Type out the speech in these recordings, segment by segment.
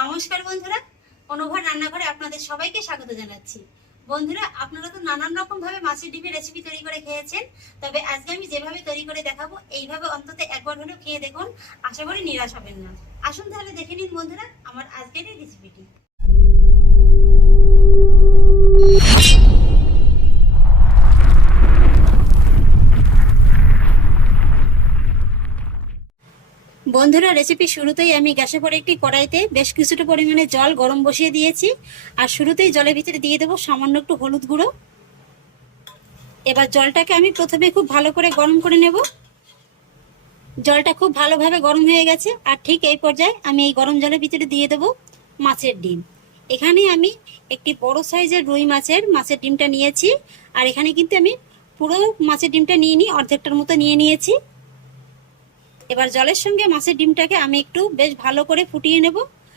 নমস্কার বন্ধুরা। অনুভর রান্নাঘরে আপনাদের সবাইকে স্বাগত জানাচ্ছি। বন্ধুরা, আপনারা তো নানান রকম ভাবে মাছের ডিমের রেসিপি তৈরি করে খেয়েছেন। তবে আজকে আমি যেভাবে তৈরি করে দেখাবো, এইভাবে অন্তত একবার হলেও খেয়ে দেখুন। আশা করি নিরাশ হবেন না। আসুন তাহলে দেখে নিন বন্ধুরা, আমার বন্ধুরা রেসিপি শুরুতেই আমি গ্যাসে পরে একটি কড়াইতে বেশ কিছুটা পরিমাণে জল গরম বসিয়ে দিয়েছি। আর শুরুতেই জলের ভিতরে দিয়ে দেবো সামান্য একটু হলুদ গুঁড়ো। এবার জলটাকে আমি প্রথমে খুব ভালো করে গরম করে নেব। জলটা খুব ভালোভাবে গরম হয়ে গেছে। আর ঠিক এই পর্যায়ে আমি এই গরম জলের ভিতরে দিয়ে দেবো মাছের ডিম। এখানে আমি একটি বড় সাইজের রুই মাছের মাছের ডিমটা নিয়েছি। আর এখানে কিন্তু আমি পুরো মাছের ডিমটা নিয়ে নিই অর্ধেকটার মতো নিয়ে নিয়েছি। এবার জলের সঙ্গে মাছের ডিমটাকে আমি একটু বেশ ভালো করে ফুটিয়ে নেব।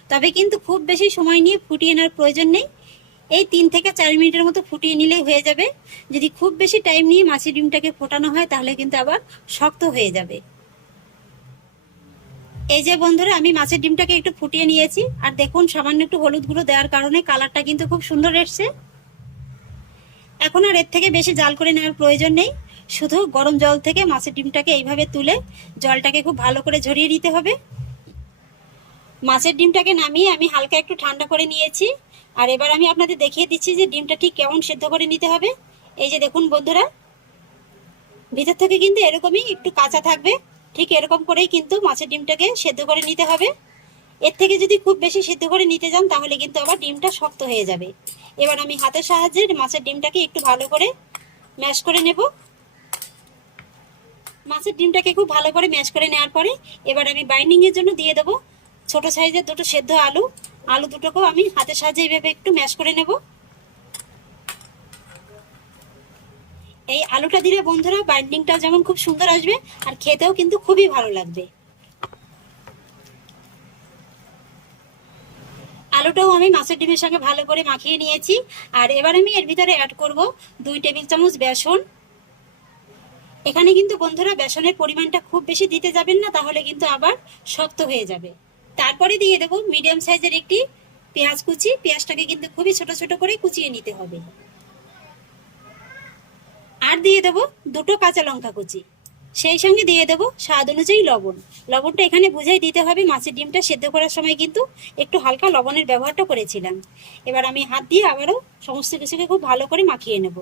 তবে কিন্তু খুব বেশি সময় নিয়ে ফুটিয়ে নেওয়ার প্রয়োজন নেই। এই তিন থেকে চার মিনিটের মতো ফুটিয়ে নিলেই হয়ে যাবে। যদি খুব বেশি টাইম নিয়ে মাছের ডিমটাকে ফোটানো হয়, তাহলে কিন্তু আবার শক্ত হয়ে যাবে। এই যে বন্ধুরা, আমি মাছের ডিমটাকে একটু ফুটিয়ে নিয়েছি। আর দেখুন, সামান্য একটু হলুদ গুঁড়ো দেওয়ার কারণে কালারটা কিন্তু খুব সুন্দর এসছে। এখন আর এর থেকে বেশি জাল করে নেওয়ার প্রয়োজন নেই। শুধু গরম জল থেকে মাছের ডিমটাকে এইভাবে তুলে জলটাকে খুব ভালো করে ঝরিয়ে দিতে হবে। মাছের ডিমটাকে নামিয়ে আমি হালকা একটু ঠান্ডা করে নিয়েছি। আর এবার আমি আপনাদের দেখিয়ে দিচ্ছি যে ডিমটা ঠিক কেমন সেদ্ধ করে নিতে হবে। এই যে দেখুন বন্ধুরা, ভিতর থেকে কিন্তু এরকমই একটু কাঁচা থাকবে। ঠিক এরকম করেই কিন্তু মাছের ডিমটাকে সেদ্ধ করে নিতে হবে। এর থেকে যদি খুব বেশি সেদ্ধ করে নিতে যান, তাহলে কিন্তু আবার ডিমটা শক্ত হয়ে যাবে। এবার আমি হাতের সাহায্যে মাছের ডিমটাকে একটু ভালো করে ম্যাশ করে নেব। মাছের ডিমটাকে খুব ভালো করে ম্যাশ করে নেওয়ার পরে এবার আমি বাইন্ডিং এর জন্য দিয়ে দেবো ছোট সাইজের দুটো সেদ্ধ আলু। আলু দুটোকেও আমি হাতের সাহায্যে এইভাবে একটু ম্যাশ করে নেব। এই আলুটা দিলে বন্ধুরা বাইন্ডিংটা যেমন খুব সুন্দর আসবে আর খেতেও কিন্তু খুবই ভালো লাগবে। আলুটাও আমি মাছের ডিমের সঙ্গে ভালো করে মাখিয়ে নিয়েছি। আর এবার আমি এর ভিতরে অ্যাড করব দুই টেবিল চামচ বেসন। এখানে কিন্তু বন্ধুরা বেসনের পরিমাণটা খুব বেশি দিতে যাবেন না, তাহলে কিন্তু আবার শক্ত হয়ে যাবে। তারপরে দিয়ে দেবো মিডিয়াম সাইজের একটি পেঁয়াজ কুচি। পেঁয়াজটাকে কিন্তু খুবই ছোট ছোট করে কুচিয়ে নিতে হবে। আর দিয়ে দেবো দুটো কাঁচা লঙ্কা কুচি। সেই সঙ্গে দিয়ে দেবো স্বাদ অনুযায়ী লবণ। লবণটা এখানে বুঝাই দিতে হবে, মাছের ডিমটা সেদ্ধ করার সময় কিন্তু একটু হালকা লবণের ব্যবহারটা করেছিলাম। এবার আমি হাত দিয়ে আবারও সমস্ত কিছুকে খুব ভালো করে মাখিয়ে নেব।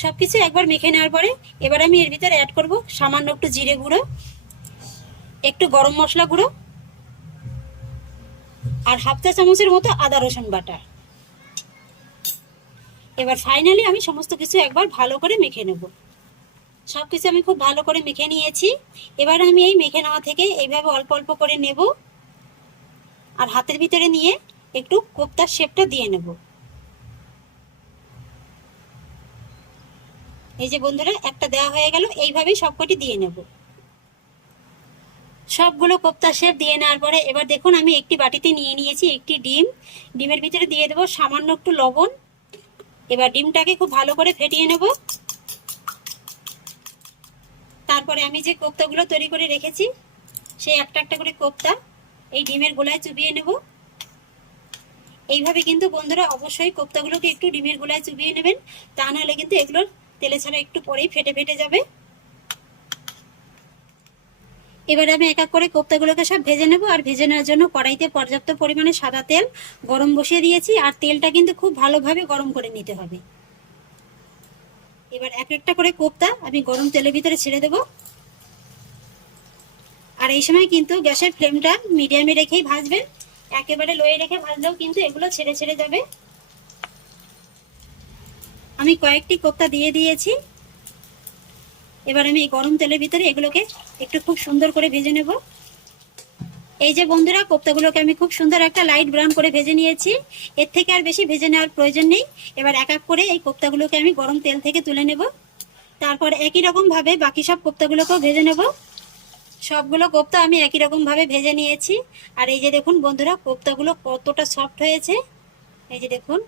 সবকিছু একবার মেখে নেওয়ার পরে এবার আমি এর ভিতরে অ্যাড করব সামান্য একটু জিরে গুঁড়ো, একটু গরম মশলা গুঁড়ো আর হাফ চা চামচের মতো আদা রসুন বাটা। এবার ফাইনালি আমি সমস্ত কিছু একবার ভালো করে মেখে নেব। সব কিছু আমি খুব ভালো করে মেখে নিয়েছি। এবার আমি এই মেখে নেওয়া থেকে এইভাবে অল্প অল্প করে নেব। আর হাতের ভিতরে নিয়ে একটু কোপ্তার শেপটা দিয়ে নেব। এই যে বন্ধুরা, একটা দেওয়া হয়ে গেল, এইভাবেই সবকটি দিয়ে নেব। সবগুলো কোপ্তা শেপ দিয়ে নেওয়ার পরে এবার দেখুন, আমি একটি বাটিতে নিয়ে নিয়েছি একটি ডিম। ডিমের ভিতরে দিয়ে দেবো সামান্য একটু লবণ। এবার ডিমটাকে খুব ভালো করে ফেটিয়ে নেব। তারপরে আমি যে কোপ্তাগুলো তৈরি করে রেখেছি, সেই একটা একটা করে কোপ্তা এই ডিমের গোলায় চুবিয়ে নেব। এইভাবে কিন্তু বন্ধুরা অবশ্যই কোপ্তাগুলোকে একটু ডিমের গোলায় চুবিয়ে নেবেন। তা নাহলে কিন্তু এগুলোর তেলে ছাড়া একটু পরেই ফেটে ফেটে যাবে। এবারে আমি এক এক করে কোপ্তাগুলোকে সব ভেজে নেব আর ভেজে নেওয়ার জন্য কড়াইতে পর্যাপ্ত পরিমাণে সাদা তেল গরম বসিয়ে দিয়েছি আর তেলটা কিন্তু খুব ভালোভাবে গরম করে নিতে হবে। এবার এক একটা করে কোপ্তা আমি গরম তেলের ভিতরে ছেড়ে দেব। আর এই সময় কিন্তু গ্যাসের ফ্লেমটা মিডিয়ামে রেখেই ভাজবেন। একেবারে লোয়ে রেখে ভাজলেও কিন্তু এগুলো ছেড়ে ছেড়ে যাবে। আমি কয়েকটি কোপ্তা দিয়ে দিয়েছি। এবার আমি এই গরম তেলের ভিতরে এগুলোকে একটু খুব সুন্দর করে ভেজে নেব। এই যে বন্ধুরা, কোপ্তাগুলোকে আমি খুব সুন্দর একটা লাইট ব্রাউন করে ভেজে নিয়েছি। এর থেকে আর বেশি ভেজে নেওয়ার প্রয়োজন নেই। এবার এক এক করে এই কোপ্তাগুলোকে আমি গরম তেল থেকে তুলে নেব। তারপর একই রকম ভাবে বাকি সব কোপ্তাগুলোকেও ভেজে নেব। সবগুলো কোপ্তা আমি একই রকম ভাবে ভেজে নিয়েছি। আর এই যে দেখুন বন্ধুরা, কোপ্তাগুলো কতটা সফট হয়েছে। এই যে দেখুন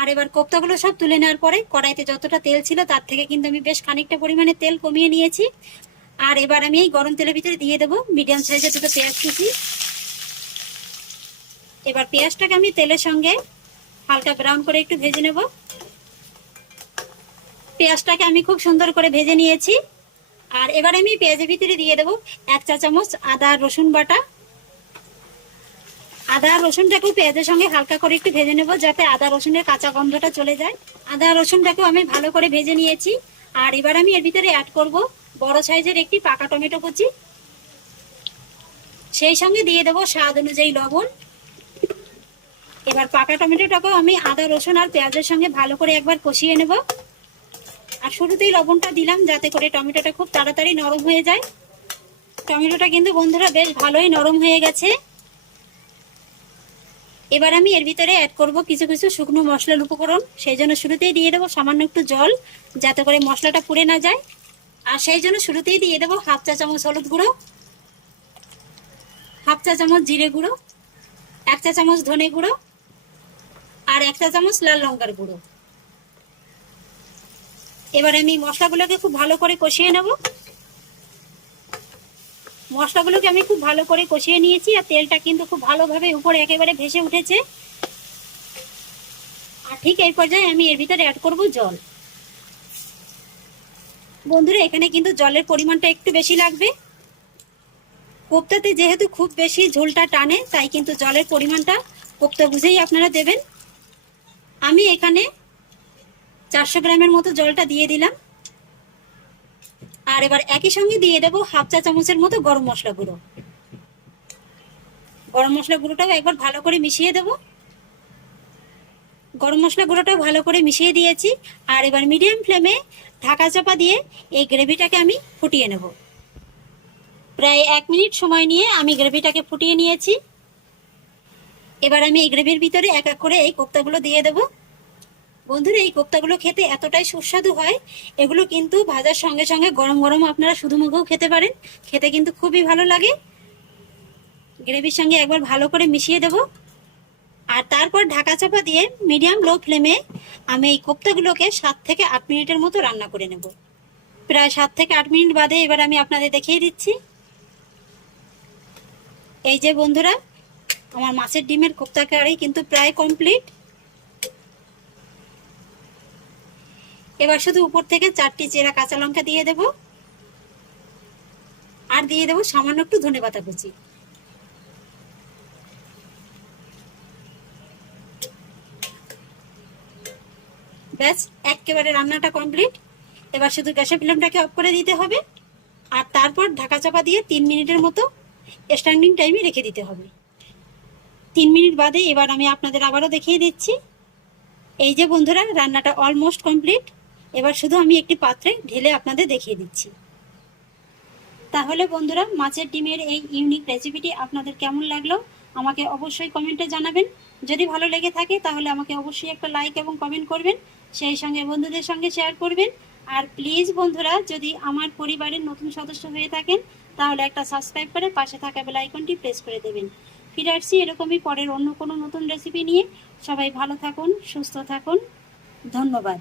আর এবার কোপ্তাগুলো সব তুলে নেওয়ার পরে কড়াইতে যতটা তেল ছিল তার থেকে কিন্তু আমি বেশ খানিকটা পরিমাণে তেল কমিয়ে নিয়েছি। আর এবার আমি এই গরম তেলের ভিতরে দিয়ে দেবো মিডিয়াম সাইজের দুটো পেঁয়াজ কুচি। এবার পেঁয়াজটাকে আমি তেলের সঙ্গে হালকা ব্রাউন করে একটু ভেজে নেব। পেঁয়াজটাকে আমি খুব সুন্দর করে ভেজে নিয়েছি। আর এবার আমি পেঁয়াজের ভিতরে দিয়ে দেবো এক চা চামচ আদা রসুন বাটা। আদা রসুনটাকেও পেঁয়াজের সঙ্গে হালকা করে একটু ভেজে নেব যাতে আদা রসুনের কাঁচা গন্ধটা চলে যায়। আদা রসুনটাকেও আমি ভালো করে ভেজে নিয়েছি। আর এবার আমি এর ভিতরে অ্যাড করব বড় সাইজের একটি পাকা টমেটো কুচি। সেই সঙ্গে দিয়ে দেবো স্বাদ অনুযায়ী লবণ। এবার পাকা টমেটোটাকেও আমি আদা, রসুন আর পেঁয়াজের সঙ্গে ভালো করে একবার কষিয়ে নেব। আর শুরুতেই লবণটা দিলাম যাতে করে টমেটোটা খুব তাড়াতাড়ি নরম হয়ে যায়। টমেটোটা কিন্তু বন্ধুরা বেশ ভালোই নরম হয়ে গেছে। এবার আমি এর ভিতরে অ্যাড করব কিছু কিছু শুকনো মশলার উপকরণ। সেই জন্য শুরুতেই দিয়ে দেবো সামান্য একটু জল, যাতে করে মশলাটা পুড়ে না যায়। আর সেই জন্য শুরুতেই দিয়ে দেবো হাফ চা চামচ হলুদ গুঁড়ো, হাফ চা চামচ জিরে গুঁড়ো, এক চা চামচ ধনে গুঁড়ো, আর এক চা চামচ লাল লঙ্কার গুঁড়ো। এবার আমি মশলাগুলোকে খুব ভালো করে কষিয়ে নেব। মশলাগুলোকে আমি খুব ভালো করে কষিয়ে নিয়েছি আর তেলটা কিন্তু খুব ভালোভাবে উপরে একেবারে ভেসে উঠেছে। আর ঠিক এই পর্যায়ে আমি এর ভিতরে অ্যাড করব জল। বন্ধুরা, এখানে কিন্তু জলের পরিমাণটা একটু বেশি লাগবে। কোপ্তাতে যেহেতু খুব বেশি ঝোলটা টানে, তাই কিন্তু জলের পরিমাণটা কোপ্তা বুঝেই আপনারা দেবেন। আমি এখানে চারশো গ্রামের মতো জলটা দিয়ে দিলাম। আর এবার একই সঙ্গে দিয়ে দেবো হাফ চা চামচের মতো গরম মশলা গুঁড়ো। গরম মশলা গুঁড়োটাও একবার ভালো করে মিশিয়ে দেব। গরম মশলা গুঁড়োটাও ভালো করে মিশিয়ে দিয়েছি। আর এবার মিডিয়াম ফ্লেমে ঢাকা চাপা দিয়ে এই গ্রেভিটাকে আমি ফুটিয়ে নেব। প্রায় এক মিনিট সময় নিয়ে আমি গ্রেভিটাকে ফুটিয়ে নিয়েছি। এবার আমি এই গ্রেভির ভিতরে এক এক করে এই কোপ্তাগুলো দিয়ে দেবো। বন্ধুরা, এই কোপ্তাগুলো খেতে এতটাই সুস্বাদু হয়। এগুলো কিন্তু ভাজার সঙ্গে সঙ্গে গরম গরম আপনারা শুধু মুখেও খেতে পারেন। খেতে কিন্তু খুবই ভালো লাগে। গ্রেভির সঙ্গে একবার ভালো করে মিশিয়ে দেব। আর তারপর ঢাকা চাপা দিয়ে মিডিয়াম লো ফ্লেমে আমি এই কোপ্তাগুলোকে সাত থেকে আট মিনিটের মতো রান্না করে নেব। প্রায় সাত থেকে আট মিনিট বাদে এবার আমি আপনাদের দেখিয়ে দিচ্ছি। এই যে বন্ধুরা, আমার মাছের ডিমের কোপ্তা কারি কিন্তু প্রায় কমপ্লিট। এবার শুধু উপর থেকে চারটি চেরা কাঁচা লঙ্কা দিয়ে দেব। আর দিয়ে দেব সামান্য একটু ধনে পাতা কুচি। ব্যাস, একেবারে রান্নাটা কমপ্লিট। এবার শুধু গ্যাসের ফ্লেমটাকে অফ করে দিতে হবে। আর তারপর ঢাকা চাপা দিয়ে তিন মিনিটের মতো স্ট্যান্ডিং টাইমে রেখে দিতে হবে। তিন মিনিট বাদে এবার আমি আপনাদের আবারও দেখিয়ে দিচ্ছি। এই যে বন্ধুরা, রান্নাটা অলমোস্ট কমপ্লিট এবার শুধু আমি একটি পাত্রে ঢেলে আপনাদের দেখিয়ে দিচ্ছি। তাহলে বন্ধুরা, মাছের ডিমের এই ইউনিক রেসিপিটি আপনাদের কেমন লাগল? আমাকে অবশ্যই কমেন্টে জানাবেন। যদি ভালো লেগে থাকে, তাহলে আমাকে অবশ্যই একটা লাইক এবং কমেন্ট করবেন। সেই সঙ্গে বন্ধুদের সঙ্গে শেয়ার করবেন। আর প্লিজ বন্ধুরা, যদি আমার পরিবারের নতুন সদস্য হয়ে থাকেন, তাহলে একটা সাবস্ক্রাইব করে পাশে থাকা বেল আইকনটি প্রেস করে দেবেন। ফিরে আসছি এরকমই পরের অন্য কোনো নতুন রেসিপি নিয়ে। সবাই ভালো থাকুন, সুস্থ থাকুন। ধন্যবাদ।